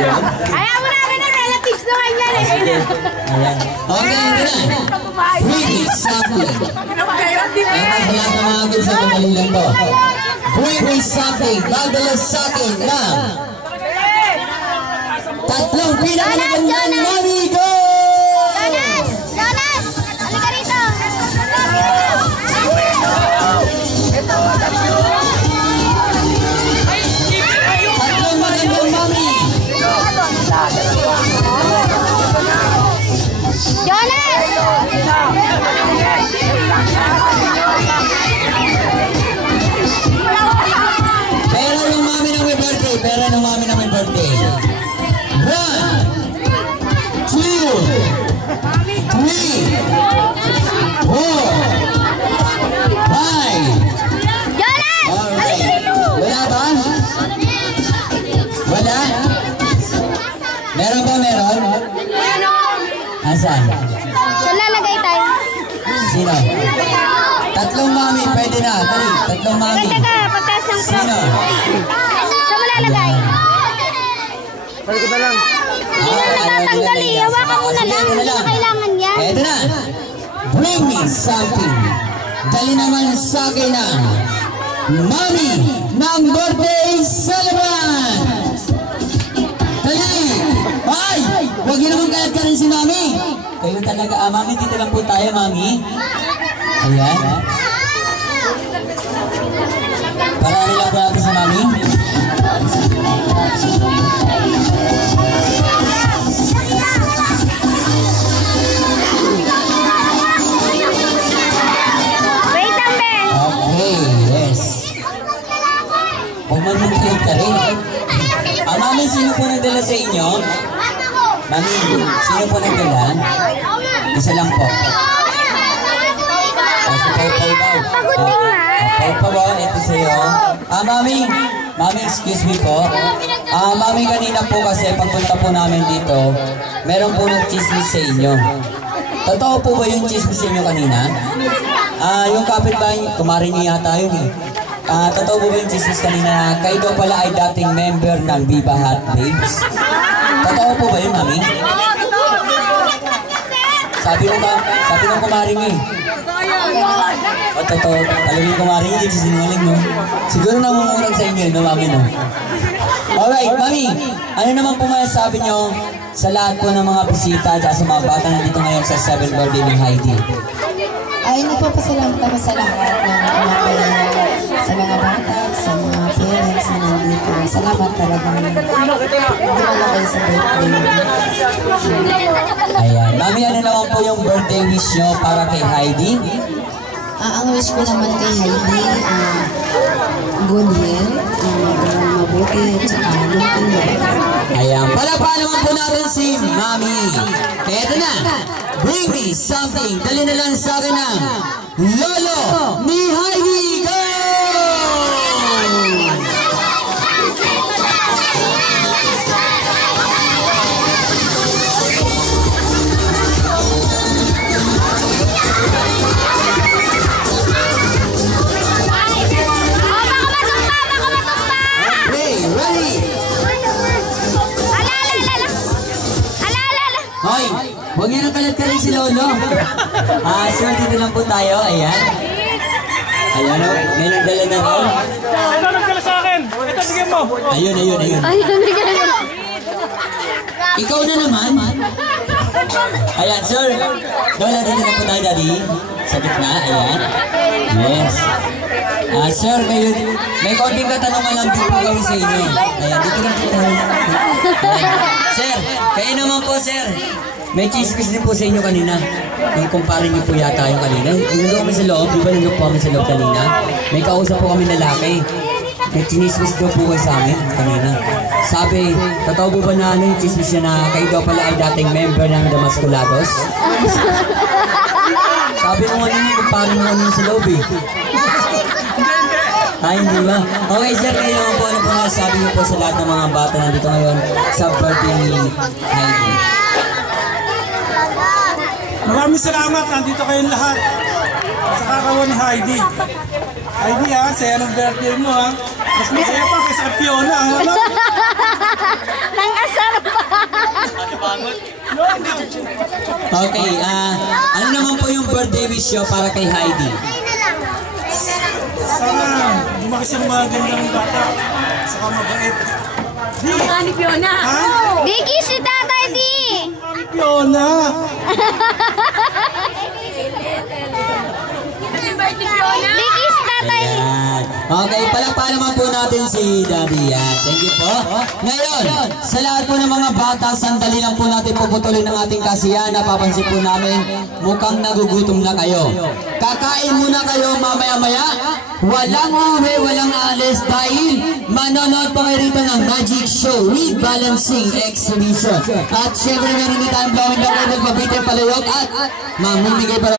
Ayaw mo namin na relatives naman yan eh. Ayan. Okay, ito na. Bring me something. Ayan, sa lahat ng mga kids na madali lang to. Bring me something. Magdala sa akin na tatlong pinakamagandang mami ko! Jonas! Jonas! Halika rito! Tatlong magandang mami! Jonas! Pera ng mami ng may birthday. Pera ng mami ng may birthday. 1, 2, 3, 4, 5. Jonas! Alright. Wala ba? Wala? Meron ba meron? Asan? Saan lalagay tayo? Sino? Tatlong mami, pwede na. Dali, tatlong mami. Teka, pagkas ng pro. Sino? Saan mo lalagay? Balik ko na lang. Hindi na natatanggal eh. Hawakan mo na lang. Hindi na kailangan yan. Eto na. Bring me something. Dali naman sa akin na mami ng birthday celebrant. Dali. Ay! Huwag yun naman kalat ka rin si mami. Kayo talaga, mami. Dito lang po tayo, mami. Ayan. Parami lang po natin si mami. Wait lang, Ben. Okay, yes. Huwag mag-trade ka rin. Mami, sino po nagdala sa inyo? Mami, sino po nagdala? Isa lang po. Pagod din nga. Pagpawal, ito sa'yo. Mami, excuse me po. Mami, kanina po kasi pagpunta po namin dito, meron po nag-chismis sa inyo. Totoo po ba yung chismis sa inyo kanina? Yung kapitbahay, kumarin niyo yata yun eh. Totoo po ba yung chismis kanina? Kayo daw pala ay dating member ng Viva Hot Babes. Totoo po ba yun, mami? Sabi ng kumaring eh. O totoo, talagang kumaring yun, sisinungaling no? Siguro namumurag sa inyo, no, mami, no? Alright, mami, ano naman po masasabi nyo sa lahat po ng mga bisita at sa mga bata nandito ngayon sa 7th birthday ni Heidi? Ay, nagpapasalamat ako sa lahat ng kumapaya sa mga bata at sa mga parents na nandito. Salamat talaga. Dumala kayo sa birthday. Ayan. Mami, ano naman po yung birthday wish nyo para kay Heidi? Ang wish ko naman kay Heidi, good health, mabuti, at saka lumang mabuti. Ayan. Palapa naman po natin si Mami. Eto na. Bring me something. Dali na lang sa akin ng Lolo ni Heidi. Go! Hoy, huwag niyo nang kalat ka rin si Lolo. Sir, dito lang po tayo. Ayan. Ayan o, may nagdala na rin. Ito nagdala sa akin. Ito, bigyan mo. Ayun. Ikaw na naman. Ayan, sir. Lola, dito na po tayo, daddy. Sa gitna, ayan. Yes. Sir, kayo, may konting katanungan lang din po kami sa inyo. Ayan, dito lang po tayo. Ayan. Sir, kayo naman po, sir. May chismis din po sa inyo kanina. Yung kumpare niyo po yata yung kanina. Nandun kami sa loob, di ba nandun po kami sa loob kanina? May kausap po kami lalaki. May chismis daw po kayo sa amin kanina. Sabi, totoo po ba na ano yung chismis niya na kayo daw pala ay dating member ng Damasculados? Sabi mo kanina yung kumpare mo kanina sa loob eh. Ay, hindi ba? Okay, sir, kayo naman po, ano po nasasabi niyo po sa lahat ng mga bata nandito ngayon sa birthday ni Heidi? Maraming salamat. Nandito kayong lahat. Sa kakawan ni Heidi. Heidi ha, sa anong birthday mo ha. Mas masaya pa kaysa kay Fiona. Ano? Nang asar pa. Okay, ano naman po yung birthday wish nyo para kay Heidi? Sana lumaki siyang magandang bata. Saka mabait. Di! Ni Fiona. Ha? Vicky, si Tatay Di. Fiona! Happy birthday, Fiona. Vicky, si Tatay Di. Ayan. Okay, palakpakan naman po natin si Daddy. Yan. Thank you po. Ngayon, sa lahat po ng mga bata, sandali lang po natin puputulin ang ating kasiyahan. Napapansin po namin, mukhang nagugutom na kayo. Kakain muna kayo mamaya-maya. Walang uwi, walang alis dahil manonood pa kayo rito ng Magic Show with Balancing Exhibition. At syempre meron din tayong blowing the candle, pabitin palayok at mamimigay para